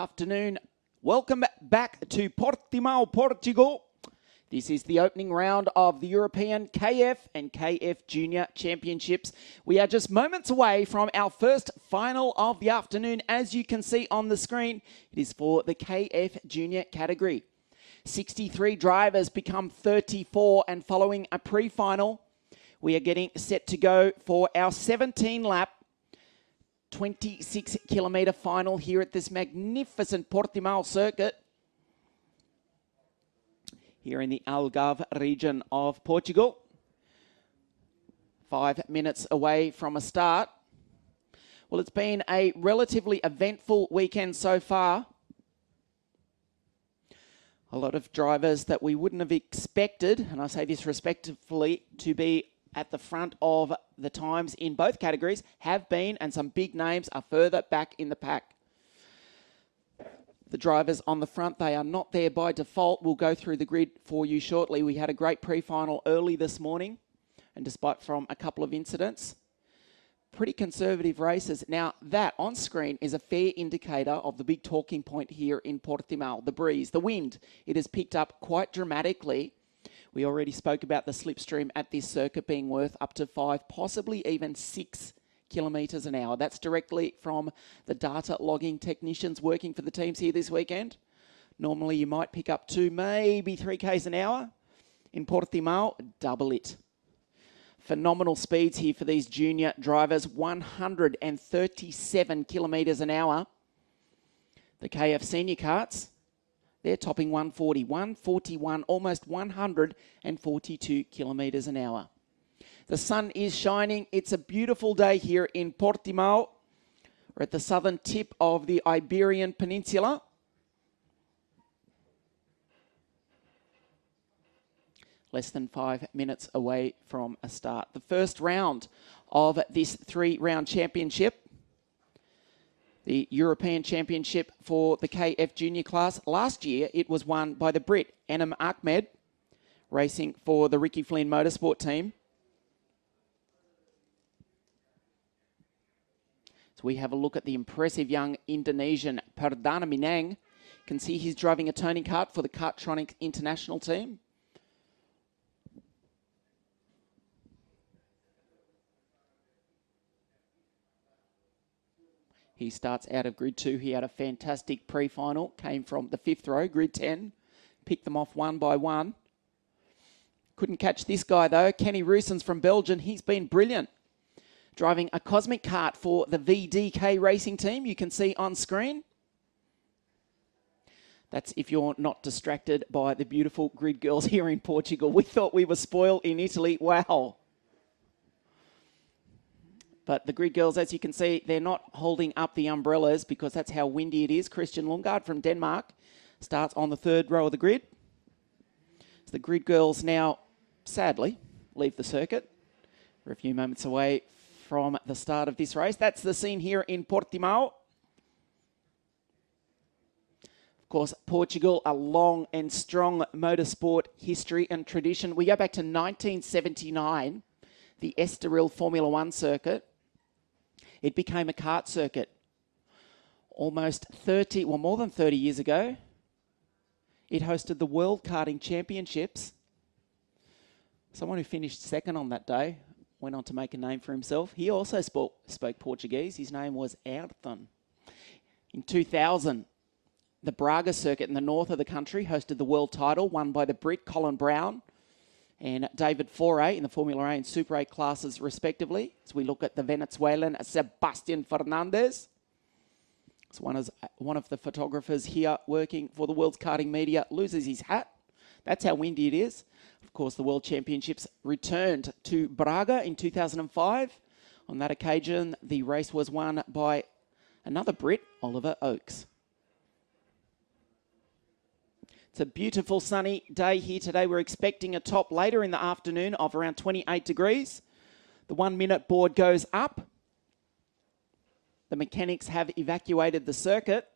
afternoon. Welcome back to Portimão, Portugal. This is the opening round of the European KF and KF Junior Championships. We are just moments away from our first final of the afternoon. As you can see on the screen, it is for the KF Junior category. 63 drivers become 34, and following a pre-final, we are getting set to go for our 17-lap 26-kilometre final here at this magnificent Portimão circuit here in the Algarve region of Portugal. 5 minutes away from a start. Well, it's been a relatively eventful weekend so far. A lot of drivers that we wouldn't have expected, and I say this respectfully, to be at the front of the times in both categories have been, and some big names are further back in the pack. The drivers on the front, they are not there by default. We'll go through the grid for you shortly. We had a great pre-final early this morning, and despite from a couple of incidents, pretty conservative races. Now, that on screen is a fair indicator of the big talking point here in Portimão, the breeze, the wind. It has picked up quite dramatically. We already spoke about the slipstream at this circuit being worth up to 5, possibly even 6 kilometres an hour. That's directly from the data logging technicians working for the teams here this weekend. Normally you might pick up 2, maybe 3 k's an hour. In Portimão, double it. Phenomenal speeds here for these junior drivers, 137 kilometres an hour. The KF senior karts, they're topping 140, 141, almost 142 kilometres an hour. The sun is shining. It's a beautiful day here in Portimão. We're at the southern tip of the Iberian Peninsula. Less than 5 minutes away from a start. The first round of this 3-round championship, the European Championship for the KF Junior class. Last year, it was won by the Brit, Enem Ahmed, racing for the Ricky Flynn Motorsport team. So we have a look at the impressive young Indonesian Perdana Minang. You can see he's driving a toning kart for the Kartronic International team. He starts out of grid 2. He had a fantastic pre-final. Came from the 5th row, grid 10. Picked them off one by one. Couldn't catch this guy though. Kenny Roosens from Belgium. He's been brilliant. Driving a cosmic kart for the VDK racing team. You can see on screen. That's if you're not distracted by the beautiful grid girls here in Portugal. We thought we were spoiled in Italy. Wow. But the grid girls, as you can see, they're not holding up the umbrellas because that's how windy it is. Christian Lundgaard from Denmark starts on the 3rd row of the grid. So the grid girls now, sadly, leave the circuit. We're a few moments away from the start of this race. That's the scene here in Portimão. Of course, Portugal, a long and strong motorsport history and tradition. We go back to 1979, the Estoril Formula 1 circuit. It became a kart circuit almost more than 30 years ago. It hosted the World Karting Championships. Someone who finished second on that day went on to make a name for himself. He also spoke Portuguese. His name was Ayrton. In 2000, the Braga circuit in the north of the country hosted the world title, won by the Brit Colin Brown and David Foray in the Formula A and Super A classes respectively. As we look at the Venezuelan Sebastian Fernandez. So one of the photographers here working for the World's Karting Media loses his hat. That's how windy it is. Of course, the World Championships returned to Braga in 2005. On that occasion, the race was won by another Brit, Oliver Oakes. It's a beautiful sunny day here today. We're expecting a top later in the afternoon of around 28 degrees. The 1-minute board goes up. The mechanics have evacuated the circuit.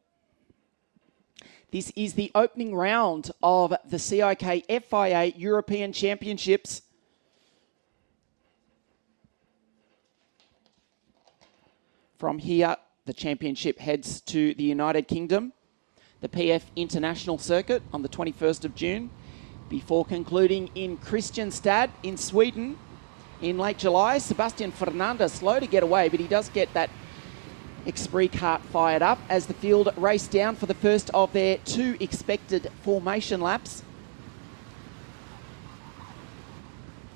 This is the opening round of the CIK FIA European Championships. From here, the championship heads to the United Kingdom. the PF International Circuit on the 21st of June, before concluding in Kristianstad in Sweden in late July. Sebastian Fernandez slow to get away, but he does get that Esprit cart fired up as the field raced down for the first of their 2 expected formation laps.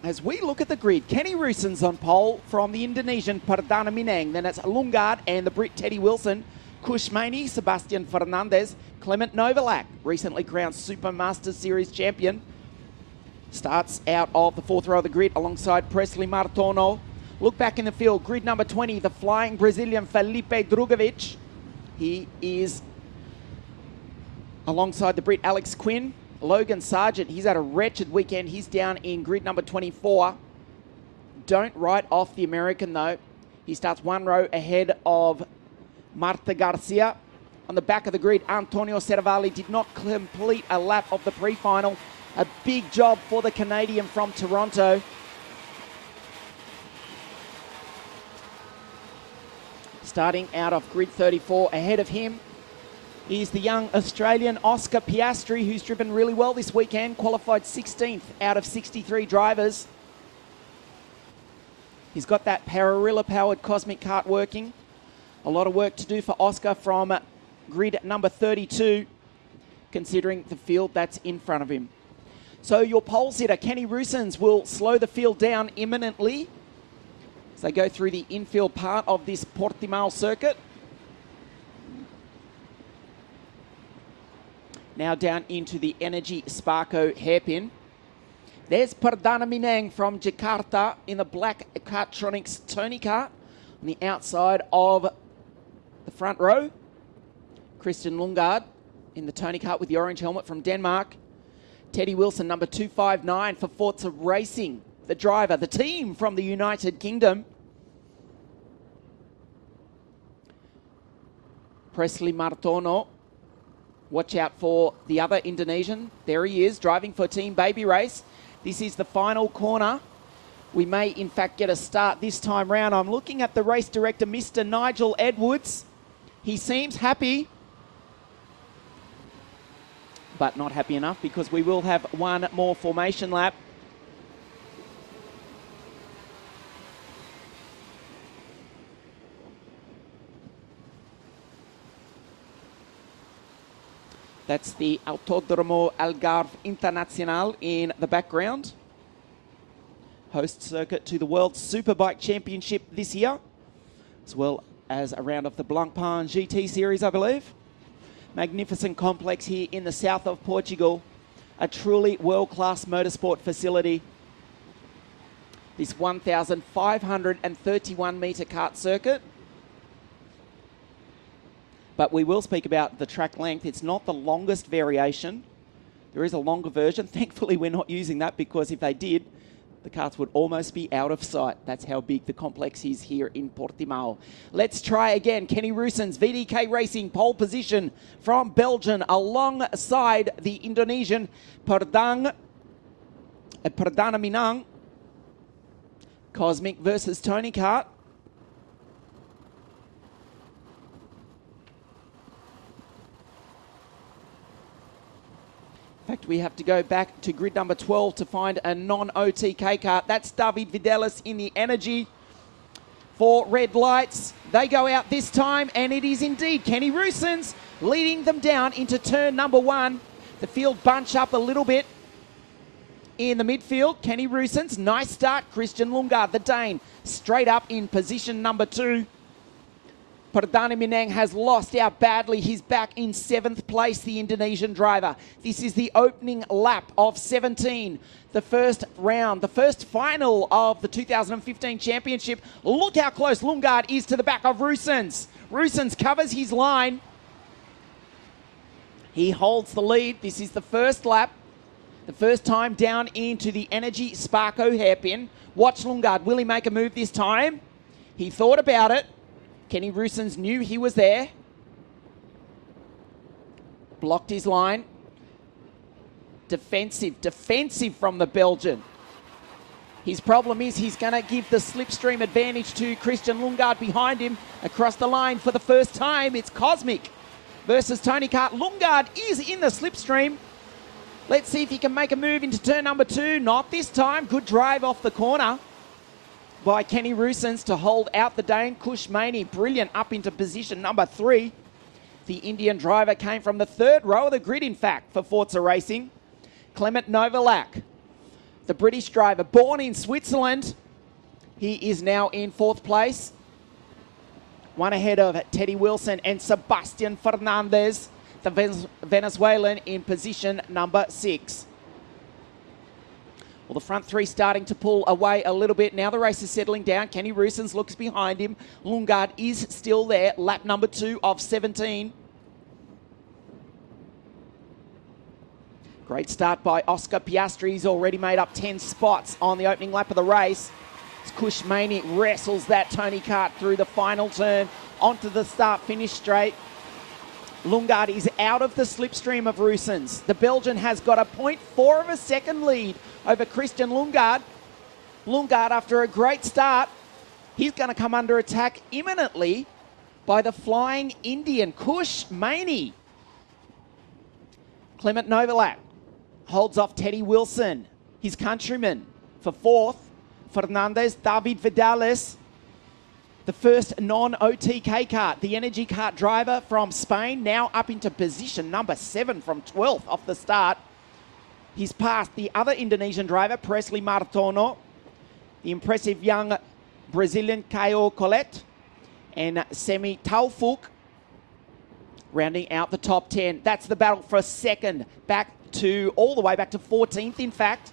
As we look at the grid, Kenny Roosens on pole from the Indonesian Perdana Minang. Then it's Lungard and the Brit Teddy Wilson, Kushmani, Sebastian Fernandez, Clement Novalak, recently crowned Super Masters Series champion. Starts out of the 4th row of the grid alongside Presley Martono. Look back in the field, grid number 20, the flying Brazilian Felipe Drugovich. He is alongside the Brit Alex Quinn. Logan Sargent, he's had a wretched weekend. He's down in grid number 24. Don't write off the American though. He starts 1 row ahead of Marta Garcia. On the back of the grid, Antonio Serravalle did not complete a lap of the pre-final. A big job for the Canadian from Toronto. Starting out of grid 34, ahead of him is the young Australian Oscar Piastri, who's driven really well this weekend, qualified 16th out of 63 drivers. He's got that Pararilla-powered Cosmic Kart working. A lot of work to do for Oscar from grid number 32, considering the field that's in front of him. So your pole sitter, Kenny Roosens, will slow the field down imminently as they go through the infield part of this Portmão circuit. Now down into the Energy Sparko hairpin. There's Perdana Minang from Jakarta in the black Kartronics Tony kart on the outside of the front row. Christian Lundgaard in the Tony kart with the orange helmet from Denmark. Teddy Wilson, number 259 for Forza Racing. The driver, the team from the United Kingdom. Presley Martono. Watch out for the other Indonesian. There he is, driving for Team Baby Race. This is the final corner. We may, in fact, get a start this time round. I'm looking at the race director, Mr. Nigel Edwards. He seems happy, but not happy enough because we will have 1 more formation lap. That's the Autódromo Algarve Internacional in the background. Host circuit to the World Superbike Championship this year, as well as a round of the Blancpain GT Series, I believe. Magnificent complex here in the south of Portugal. A truly world-class motorsport facility. This 1,531 metre kart circuit. But we will speak about the track length. It's not the longest variation. There is a longer version. Thankfully, we're not using that because if they did, the karts would almost be out of sight. That's how big the complex is here in Portimão. Let's try again. Kenny Roosens, VDK Racing, pole position from Belgium alongside the Indonesian Perdana Minang. Cosmic versus Tony Kart. In fact, we have to go back to grid number 12 to find a non-OTK kart. That's David Videlis in the Energy for red lights. They go out this time, and it is indeed Kenny Roosens leading them down into turn number 1. The field bunch up a little bit in the midfield. Kenny Roosens, nice start. Christian Lundgaard, the Dane, straight up in position number 2. Perdana Minang has lost out badly. He's back in 7th place, the Indonesian driver. This is the opening lap of 17. The first round, the first final of the 2015 championship. Look how close Lundgaard is to the back of Roosens. Roosens covers his line. He holds the lead. This is the first lap. The first time down into the Energy Sparko hairpin. Watch Lundgaard. Will he make a move this time? He thought about it. Kenny Roosens knew he was there. Blocked his line. Defensive from the Belgian. His problem is he's going to give the slipstream advantage to Christian Lundgaard behind him. Across the line for the first time, it's Cosmic versus Tony Kart. Lungard is in the slipstream. Let's see if he can make a move into turn number 2. Not this time. Good drive off the corner by Kenny Rusens to hold out the Dane. Kush Maney, brilliant, up into position number 3. The Indian driver came from the 3rd row of the grid, in fact, for Forza Racing. Clement Novalak, the British driver, born in Switzerland. He is now in 4th place. One ahead of Teddy Wilson and Sebastian Fernandez, the Venezuelan, in position number 6. Well, the front 3 starting to pull away a little bit. Now the race is settling down. Kenny Rusens looks behind him. Lungard is still there. Lap number 2 of 17. Great start by Oscar Piastri. He's already made up 10 spots on the opening lap of the race. Kush Maney wrestles that Tony Kart through the final turn onto the start-finish straight. Lungard is out of the slipstream of Rusens. The Belgian has got a 0.4 of a second lead over Christian Lungard. Lungard, after a great start, he's going to come under attack imminently by the flying Indian, Kush Maney. Clement Novalak holds off Teddy Wilson, his countryman, for 4th. Fernandez, David Vidales, the first non-OTK kart, the energy kart driver from Spain, now up into position number 7 from 12th off the start. He's passed the other Indonesian driver, Presley Martono, the impressive young Brazilian Caio Colette, and Semi Taufuk, rounding out the top 10. That's the battle for 2nd, all the way back to 14th, in fact.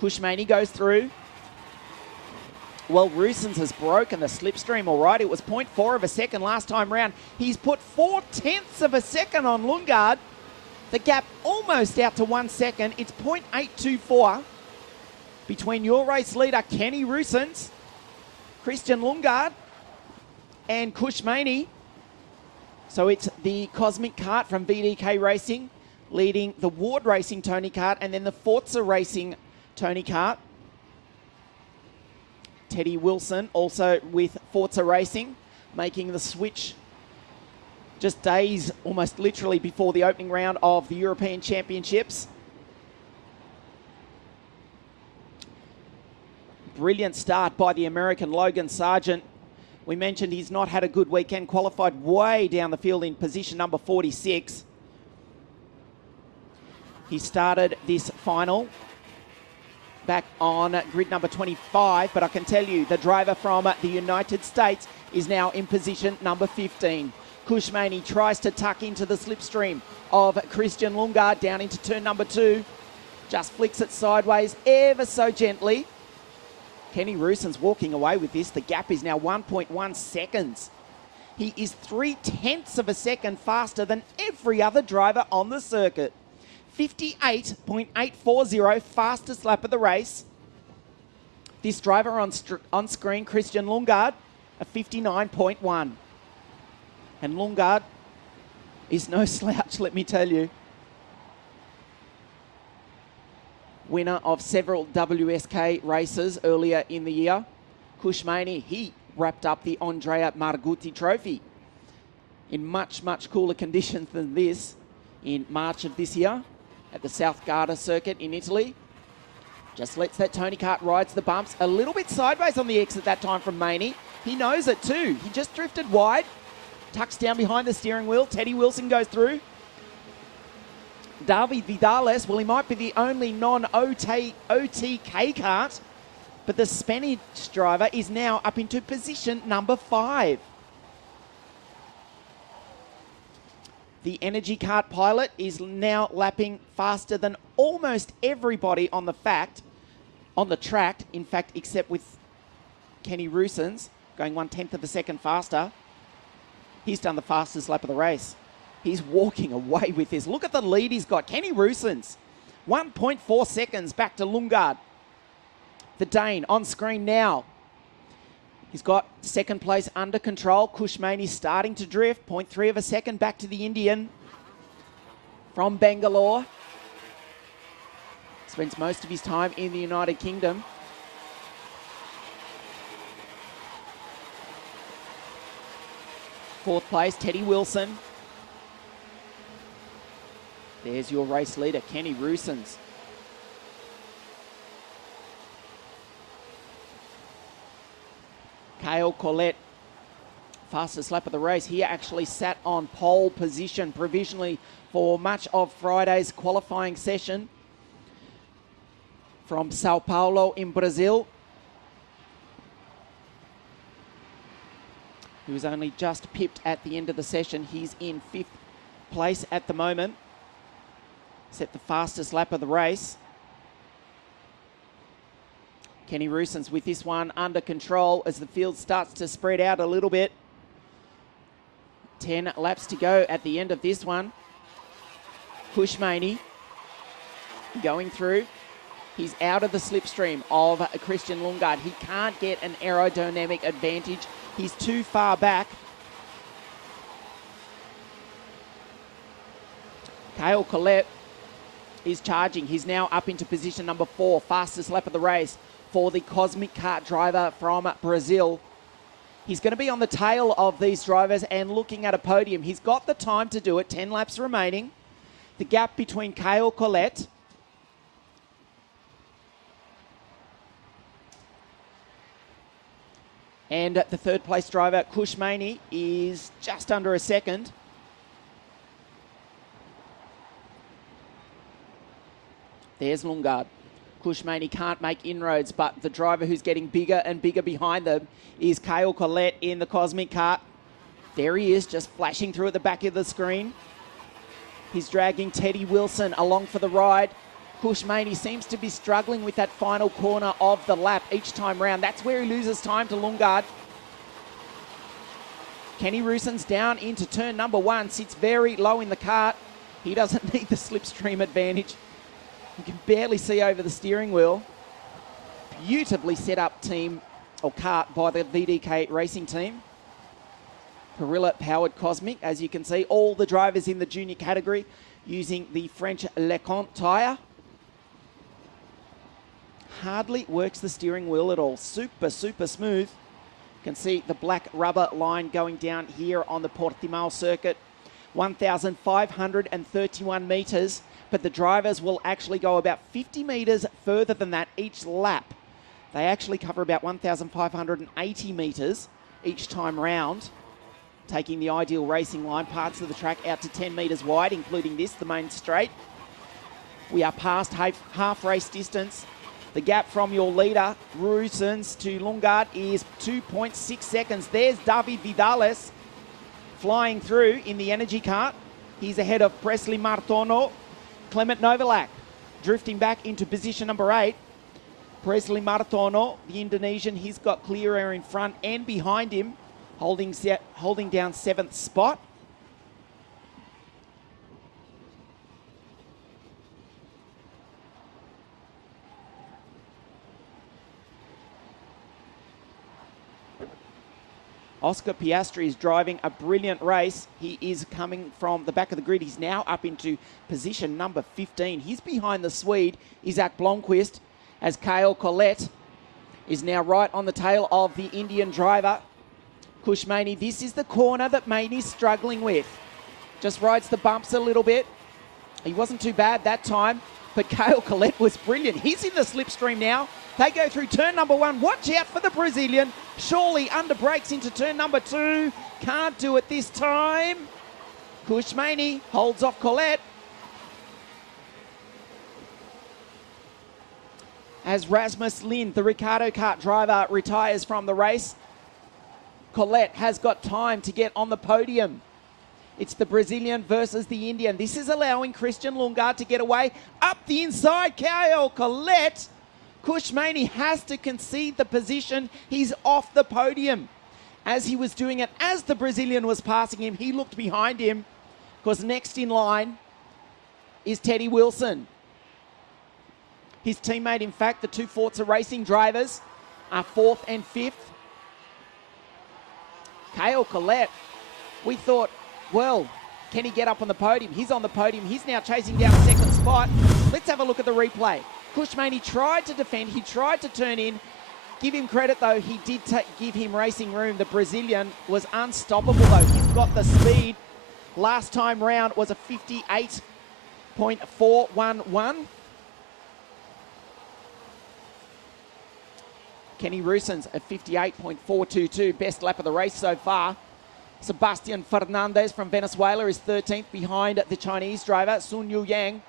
Kush Maney goes through. Well, Rusens has broken the slipstream all right. It was 0.4 of a second last time round. He's put 0.4 of a second on Lungard. The gap almost out to 1 second. It's 0.824 between your race leader, Kenny Rusens, Christian Lungard, and Kush Maney. So it's the Cosmic Kart from VDK Racing leading the Ward Racing Tony Kart and then the Forza Racing Tony Kart. Teddy Wilson also with Forza Racing, making the switch just days, almost literally, before the opening round of the European Championships. Brilliant start by the American Logan Sargent. We mentioned he's not had a good weekend, qualified way down the field in position number 46. He started this final back on grid number 25, but I can tell you the driver from the United States is now in position number 15. Kush Maney tries to tuck into the slipstream of Christian Lungard down into turn number 2. Just flicks it sideways ever so gently. Kenny Rusens walking away with this. The gap is now 1.1 seconds. He is 0.3 of a second faster than every other driver on the circuit. 58.840, fastest lap of the race. This driver on screen, Christian Lungard, a 59.1. And Lungard is no slouch, let me tell you. Winner of several WSK races earlier in the year. Kush Maney, he wrapped up the Andrea Margutti Trophy in much, much cooler conditions than this in March of this year at the South Garda circuit in Italy. Just lets that Tony Kart rides the bumps. A little bit sideways on the exit that time from Maney. He knows it too. He just drifted wide. Tucks down behind the steering wheel. Teddy Wilson goes through. David Vidales, well, he might be the only non-OTK kart, but the Spanish driver is now up into position number 5. The energy kart pilot is now lapping faster than almost everybody on the track, in fact, except with Kenny Rusens, going 1/10 of a second faster. He's done the fastest lap of the race. He's walking away with this. Look at the lead he's got. Kenny Rusens, 1.4 seconds back to Lungard. The Dane on screen now. He's got second place under control. Kush Maney starting to drift. 0.3 of a second back to the Indian from Bangalore. Spends most of his time in the United Kingdom. Fourth place, Teddy Wilson. There's your race leader, Kenny Roosens. Kale Collette, fastest lap of the race. He actually sat on pole position provisionally for much of Friday's qualifying session from Sao Paulo in Brazil. He was only just pipped at the end of the session. He's in 5th place at the moment. Set the fastest lap of the race. Kenny Roosens with this one under control as the field starts to spread out a little bit. 10 laps to go at the end of this one. Kushmani going through. He's out of the slipstream of Christian Lundgaard. He can't get an aerodynamic advantage. He's too far back. Kale Collette is charging. He's now up into position number 4, fastest lap of the race for the Cosmic Kart driver from Brazil. He's going to be on the tail of these drivers and looking at a podium. He's got the time to do it, 10 laps remaining. The gap between Kale Collette and the 3rd place driver, Kushmani, is just under a second. There's Lundgaard. Kushmani can't make inroads, but the driver who's getting bigger and bigger behind them is Kale Collette in the Cosmic Kart. There he is, just flashing through at the back of the screen. He's dragging Teddy Wilson along for the ride. Kushmani seems to be struggling with that final corner of the lap each time round. That's where he loses time to Lundgaard. Kenny Roosens down into turn number 1, sits very low in the kart. He doesn't need the slipstream advantage. You can barely see over the steering wheel. Beautifully set up team or kart by the VDK racing team. Perilla powered Cosmic, as you can see. All the drivers in the junior category using the French Leconte tyre. Hardly works the steering wheel at all. Super, super smooth. You can see the black rubber line going down here on the Portmão circuit. 1,531 metres, but the drivers will actually go about 50 metres further than that each lap. They actually cover about 1,580 metres each time round, taking the ideal racing line, parts of the track out to 10 metres wide, including this, the main straight. We are past half race distance. The gap from your leader, Roosens, to Lundgaard is 2.6 seconds. There's David Vidales flying through in the energy kart. He's ahead of Presley Martono. Clement Novalak drifting back into position number 8. Presley Martono, the Indonesian, he's got clear air in front and behind him, holding down 7th spot. Oscar Piastri is driving a brilliant race. He is coming from the back of the grid. He's now up into position number 15. He's behind the Swede, Isaac Blomqvist, as Kale Collette is now right on the tail of the Indian driver, Kushmani. This is the corner that Maney's struggling with. Just rides the bumps a little bit. He wasn't too bad that time, but Kale Collette was brilliant. He's in the slipstream now. They go through turn number 1. Watch out for the Brazilian. Surely under brakes into turn number 2. Can't do it this time. Kushmani holds off Collette. As Rasmus Lind, the Ricardo Kart driver, retires from the race, Collette has got time to get on the podium. It's the Brazilian versus the Indian. This is allowing Christian Lundgaard to get away. Up the inside, Kale Collette. Kushmani has to concede the position. He's off the podium. As he was doing it, as the Brazilian was passing him, he looked behind him, because next in line is Teddy Wilson. His teammate, in fact, the two Forza Racing drivers, are 4th and 5th. Kale Collette, we thought, well, can he get up on the podium? He's on the podium. He's now chasing down 2nd spot. Let's have a look at the replay. Kushmani tried to defend. He tried to turn in. Give him credit, though. He did give him racing room. The Brazilian was unstoppable, though. He's got the speed. Last time round was a 58 .411. Kenny Rusens at 58.422. Best lap of the race so far. Sebastian Fernandez from Venezuela is 13th behind the Chinese driver, Sun Yu Yang.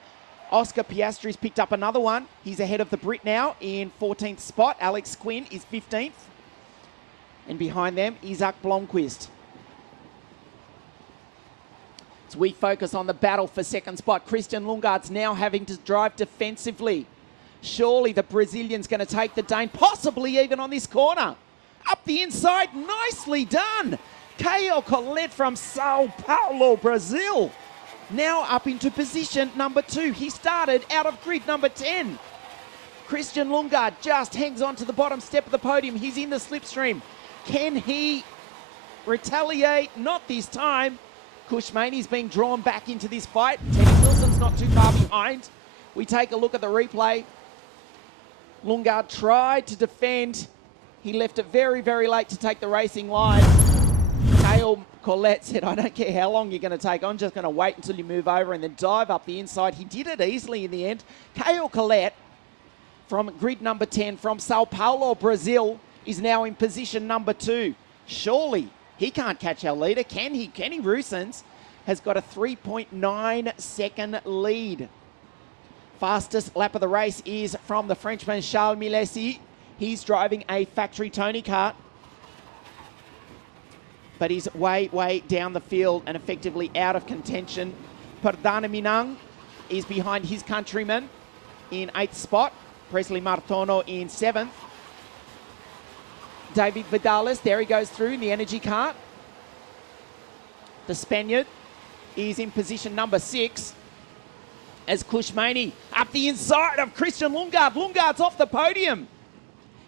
Oscar Piastri's picked up another one. He's ahead of the Brit now in 14th spot. Alex Quinn is 15th. And behind them, Isaac Blomqvist. As we focus on the battle for second spot, Christian Lundgaard's now having to drive defensively. Surely the Brazilian's going to take the Dane, possibly even on this corner. Up the inside, nicely done. Caio Collet from Sao Paulo, Brazil. Now up into position number 2. He started out of grid number 10. Christian Lundgaard just hangs on to the bottom step of the podium. He's in the slipstream. Can he retaliate? Not this time. Kushmani's being drawn back into this fight. Teddy Wilson's not too far behind. We take a look at the replay. Lundgaard tried to defend. He left it very, very late to take the racing line. Caio Collet said, I don't care how long you're going to take. I'm just going to wait until you move over and then dive up the inside. He did it easily in the end. Caio Collet from grid number 10 from Sao Paulo, Brazil, is now in position number 2. Surely he can't catch our leader, can he? Kenny Rusens has got a 3.9 second lead. Fastest lap of the race is from the Frenchman Charles Milesi. He's driving a factory Tony kart, but he's way, way down the field and effectively out of contention. Perdana Minang is behind his countryman in 8th spot. Presley Martono in 7th. David Vidales, there he goes through in the energy kart. The Spaniard is in position number 6 as Kushmani up the inside of Christian Lundgaard. Lundgaard's off the podium.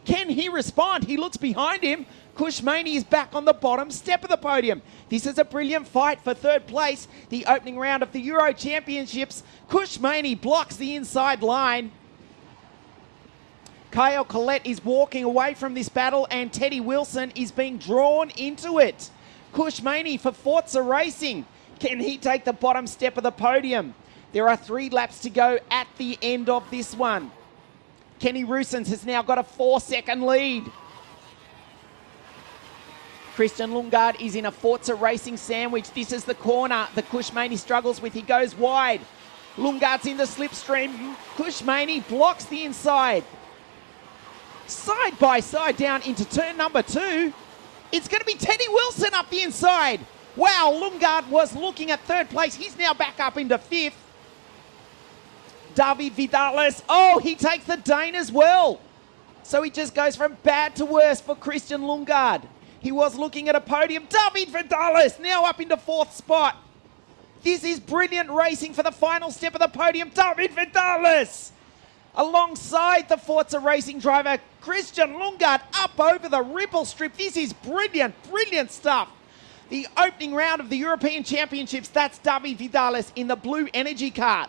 Can he respond? He looks behind him. Kushmani is back on the bottom step of the podium. This is a brilliant fight for third place. The opening round of the Euro Championships. Kushmani blocks the inside line. Caio Collet is walking away from this battle and Teddy Wilson is being drawn into it. Kushmani for Forza Racing. Can he take the bottom step of the podium? There are 3 laps to go at the end of this one. Kenny Rusens has now got a 4-second lead. Christian Lundgaard is in a Forza Racing sandwich. This is the corner that Kushmani struggles with. He goes wide. Lundgaard's in the slipstream. Kushmani blocks the inside. Side by side down into turn number 2. It's going to be Teddy Wilson up the inside. Wow, Lundgaard was looking at 3rd place. He's now back up into 5th. David Vidales, oh, he takes the Dane as well. So he just goes from bad to worse for Christian Lundgaard. He was looking at a podium. David Vidales now up into 4th spot. This is brilliant racing for the final step of the podium. David Vidales alongside the Forza Racing driver Christian Lundgaard up over the ripple strip. This is brilliant, brilliant stuff. The opening round of the European Championships, that's David Vidales in the blue energy kart.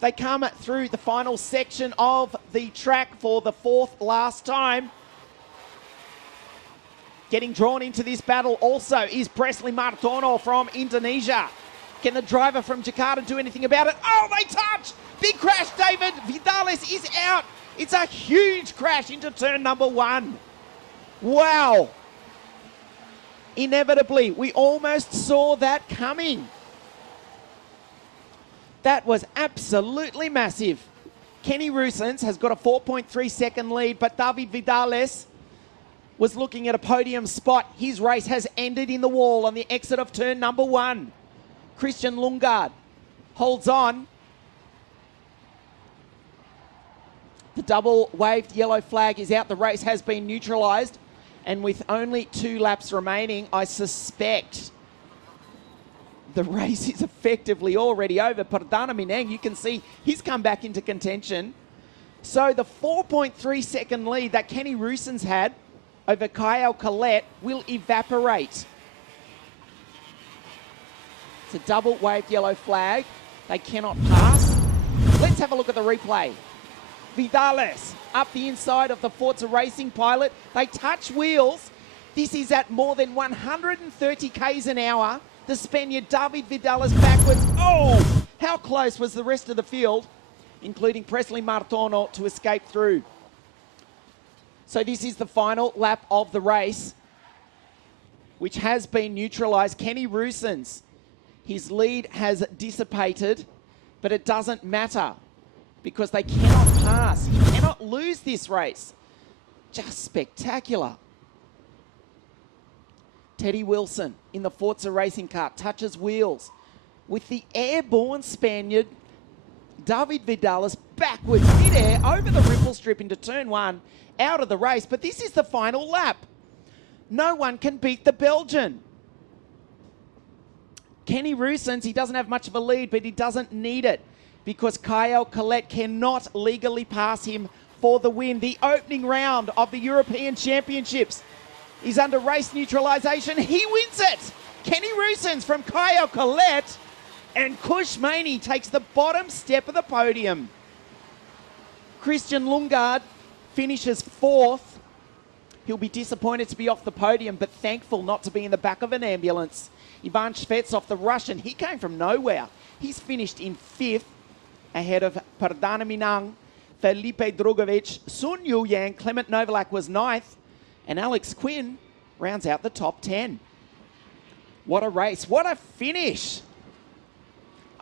They come through the final section of the track for the 4th last time. Getting drawn into this battle also is Presley Martono from Indonesia. Can the driver from Jakarta do anything about it? Oh, they touch! Big crash, David Vidales is out. It's a huge crash into turn number 1. Wow. Inevitably, we almost saw that coming. That was absolutely massive. Kenny Rusens has got a 4.3 second lead, but David Vidales was looking at a podium spot. His race has ended in the wall on the exit of turn number 1. Christian Lundgaard holds on. The double waved yellow flag is out. The race has been neutralised. And with only 2 laps remaining, I suspect the race is effectively already over. Perdana Minang, you can see he's come back into contention. So the 4.3 second lead that Kenny Rusens had over Caio Collet will evaporate. It's a double waved yellow flag. They cannot pass. Let's have a look at the replay. Vidales up the inside of the Forza Racing pilot. They touch wheels. This is at more than 130 k's an hour. The Spaniard David Vidal is backwards. Oh, how close was the rest of the field, including Presley Martono, to escape through. So this is the final lap of the race, which has been neutralised. Kenny Roosens, his lead has dissipated, but it doesn't matter because they cannot pass. He cannot lose this race. Just spectacular. Teddy Wilson in the Forza racing car touches wheels with the airborne Spaniard David Vidalis backwards mid-air over the ripple strip into turn one, out of the race. But this is the final lap. No one can beat the Belgian. Kenny Roosens, he doesn't have much of a lead, but he doesn't need it because Kyle Collette cannot legally pass him for the win. The opening round of the European Championships is under race neutralisation. He wins it. Kenny Roosens from Kyle Collette, and Kush Maney takes the bottom step of the podium. Christian Lundgaard finishes fourth. He'll be disappointed to be off the podium, but thankful not to be in the back of an ambulance. Ivan Shvetsov, the Russian, he came from nowhere. He's finished in fifth, ahead of Perdana Minang, Felipe Drugovich, Sun Yu Yang. Clement Novalak was ninth, and Alex Quinn rounds out the top 10. What a race. What a finish.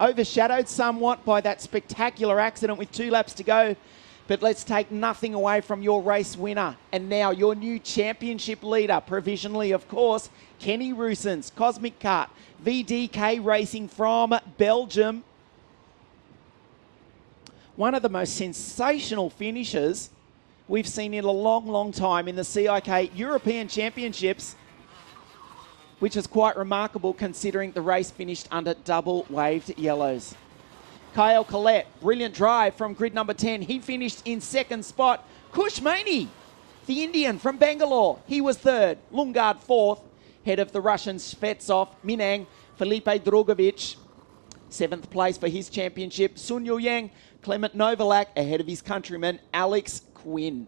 Overshadowed somewhat by that spectacular accident with 2 laps to go. But let's take nothing away from your race winner. And now your new championship leader, provisionally of course, Kenny Roosens, Cosmic Kart, VDK Racing from Belgium. One of the most sensational finishes we've seen in a long, long time in the CIK European Championships, which is quite remarkable considering the race finished under double waved yellows. Kyle Collette, brilliant drive from grid number 10. He finished in second spot. Kush Maney, the Indian from Bangalore, he was third. Lundgaard fourth, head of the Russian Shvetsov. Minang, Felipe Drugovich, seventh place for his championship. Sun Yu Yang, Clement Novalak, ahead of his countryman Alex Quinn.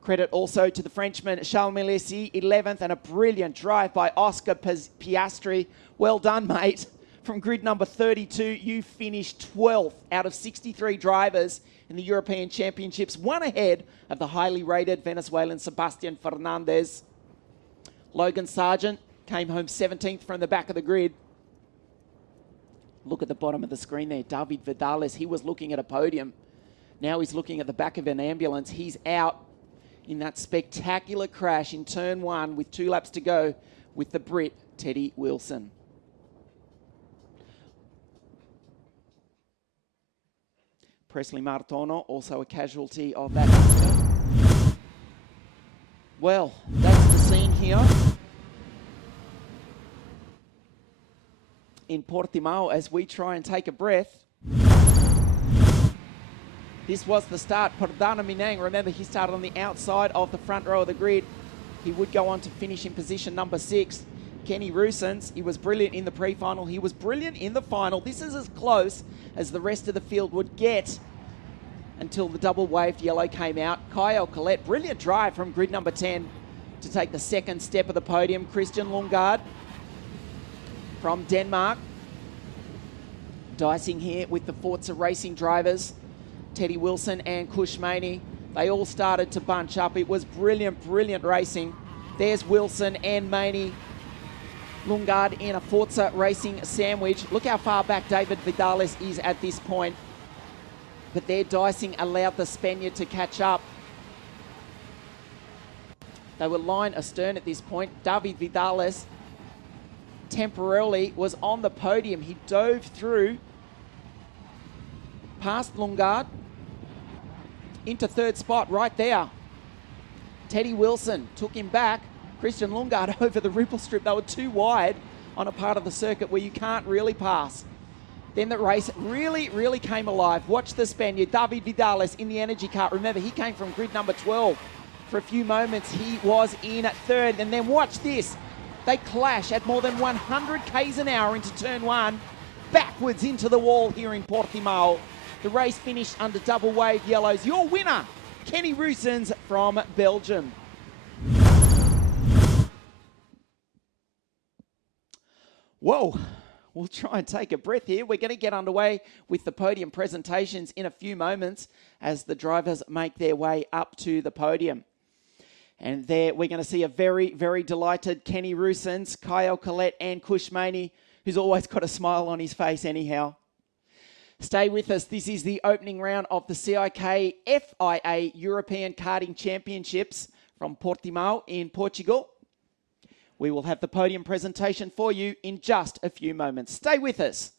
Credit also to the Frenchman Charles Melesi, 11th, and a brilliant drive by Oscar Piastri. Well done, mate. From grid number 32, you finished 12th out of 63 drivers in the European Championships, one ahead of the highly rated Venezuelan Sebastian Fernandez. Logan Sargent came home 17th from the back of the grid. Look at the bottom of the screen there. David Vidales, he was looking at a podium. Now he's looking at the back of an ambulance. He's out in that spectacular crash in turn one with 2 laps to go with the Brit, Teddy Wilson. Presley Martono, also a casualty of that incident. Well, that's the scene here in Portimão as we try and take a breath. This was the start. Perdana Minang, remember, he started on the outside of the front row of the grid. He would go on to finish in position number 6. Kenny Roosens, he was brilliant in the pre-final. He was brilliant in the final. This is as close as the rest of the field would get until the double waved yellow came out. Kyle Collette, brilliant drive from grid number 10 to take the second step of the podium. Christian Lundgaard from Denmark, dicing here with the Forza racing drivers. Teddy Wilson and Kush Maney, they all started to bunch up. It was brilliant, brilliant racing. There's Wilson and Maney. Lundgaard in a Forza racing sandwich. Look how far back David Vidales is at this point. But their dicing allowed the Spaniard to catch up. They were line astern at this point. David Vidales temporarily was on the podium. He dove through past Lundgaard into third spot right there. Teddy Wilson took him back. Christian Lundgaard over the ripple strip. They were too wide on a part of the circuit where you can't really pass. Then the race really, really came alive. Watch the Spaniard, David Vidales in the energy car. Remember, he came from grid number 12. For a few moments, he was in at third. And then watch this. They clash at more than 100 k's an hour into turn one, backwards into the wall here in Portimão. The race finished under double wave yellows. Your winner, Kenny Roosens from Belgium. Whoa, we'll try and take a breath here. We're going to get underway with the podium presentations in a few moments as the drivers make their way up to the podium. And there we're going to see a very, very delighted Kenny Rusens, Kyle Collette and Kush Maney, who's always got a smile on his face anyhow. Stay with us. This is the opening round of the CIK FIA European Karting Championships from Portmão in Portugal. We will have the podium presentation for you in just a few moments. Stay with us.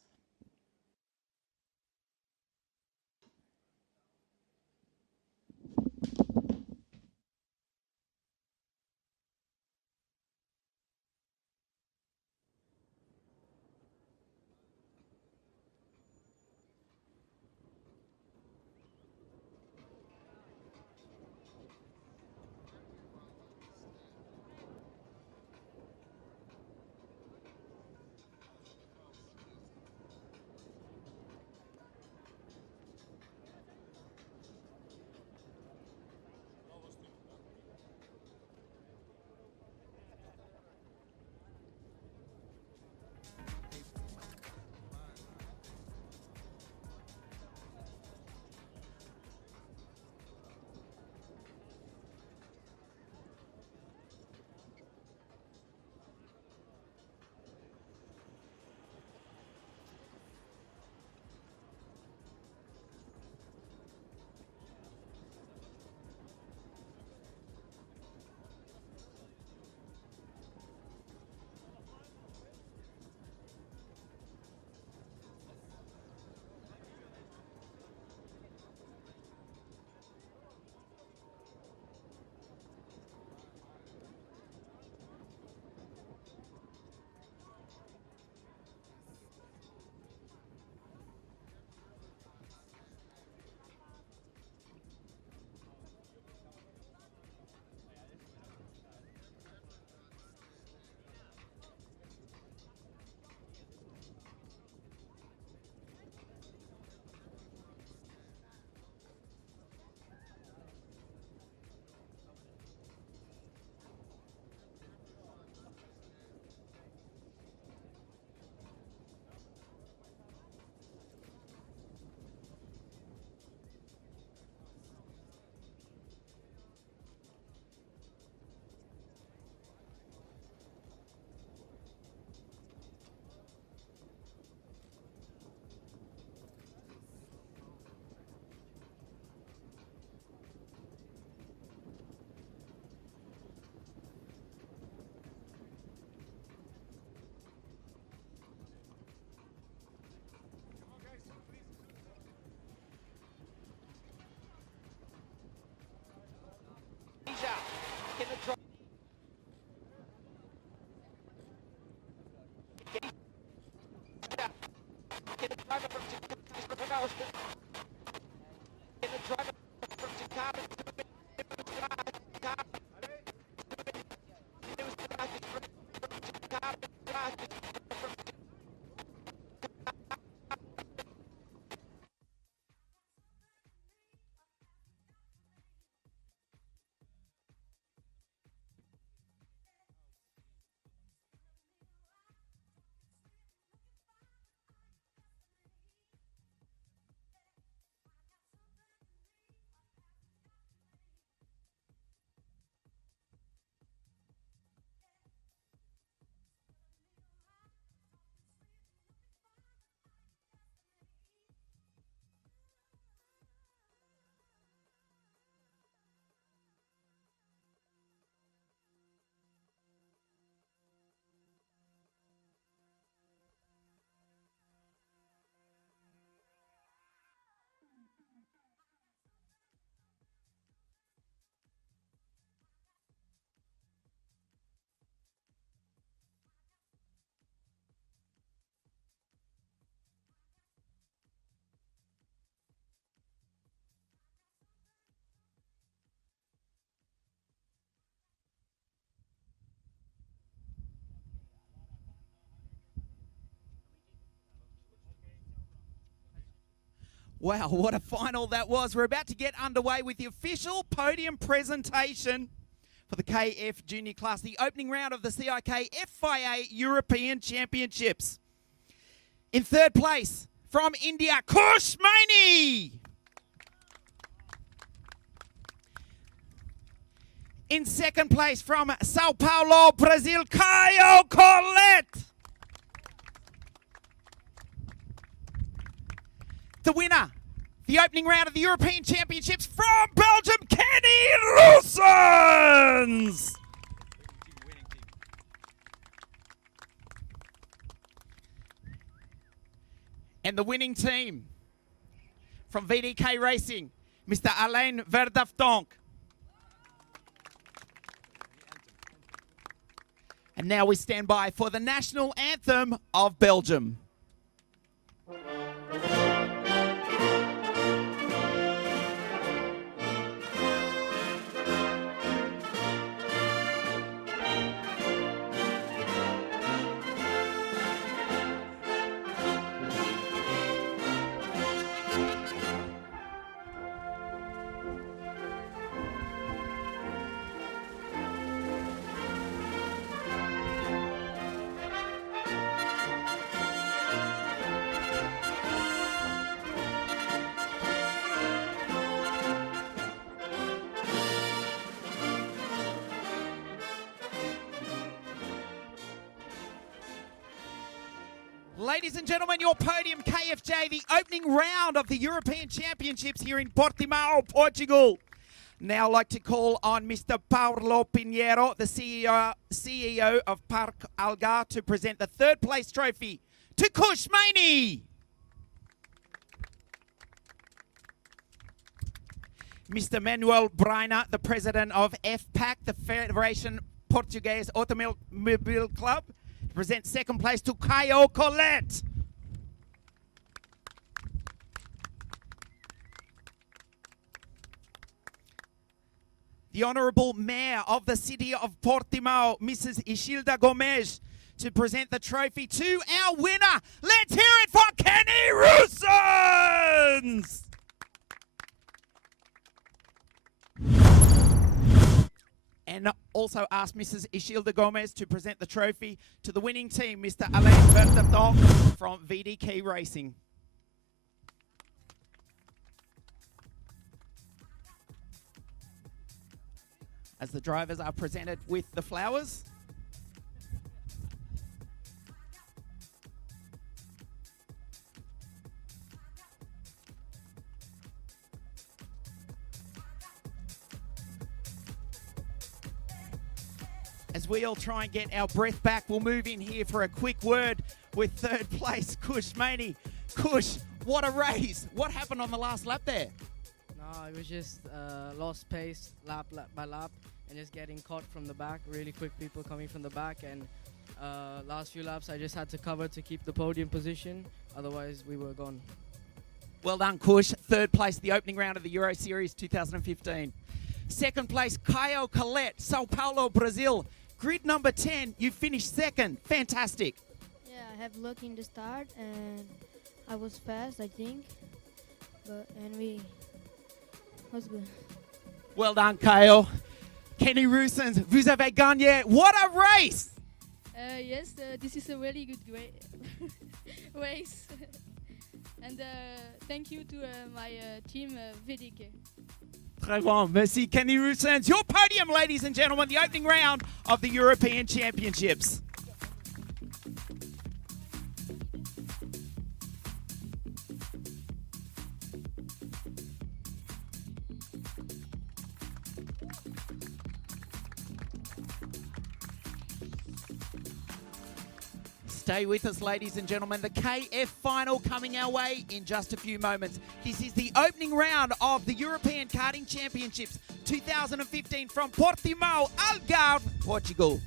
Wow, what a final that was. We're about to get underway with the official podium presentation for the KF Junior class, the opening round of the CIK FIA European Championships. In third place from India, Kush Maini. In second place from Sao Paulo, Brazil, Caio Colette. The winner, the opening round of the European Championships from Belgium, Kenny Roosens. And the winning team from VDK Racing, Mr. Alain Verdaftonk. And now we stand by for the national anthem of Belgium. Ladies and gentlemen, your podium, KFJ, the opening round of the European Championships here in Portimão, Portugal. Now I'd like to call on Mr. Paulo Pinheiro, the CEO of Parque Algar, to present the third place trophy to Kush Maini. Mr. Manuel Breiner, the president of FPAC, the Federation Portuguese Automobile Club, present second place to Caio Colette. The Honourable Mayor of the City of Portimão, Mrs. Ishilda Gomes, to present the trophy to our winner. Let's hear it for Kenny Roosens! And also ask Mrs. Ishilda Gomez to present the trophy to the winning team, Mr. Alain Verdaftonk from VDK Racing. As the drivers are presented with the flowers. As we all try and get our breath back, we'll move in here for a quick word with third place, Kush Maini. Kush, what a race. What happened on the last lap there? No, it was just lost pace lap by lap and just getting caught from the back. Really quick people coming from the back, and last few laps I just had to cover to keep the podium position. Otherwise, we were gone. Well done, Kush. Third place, the opening round of the Euro Series 2015. Second place, Caio Colette, Sao Paulo, Brazil. Grid number 10, you finished second. Fantastic. Yeah, I have luck in the start and I was fast, I think. And we was good. Well done, Caio. Kenny Roosens, vous avez gagné. What a race! Yes, this is a really good race. And thank you to my team, VDK. Très bon. Merci, Kenny Roosens. Your podium, ladies and gentlemen, the opening round of the European Championships. Stay with us, ladies and gentlemen. The KF final coming our way in just a few moments. This is the opening round of the European Karting Championships 2015 from Portimão, Algarve, Portugal.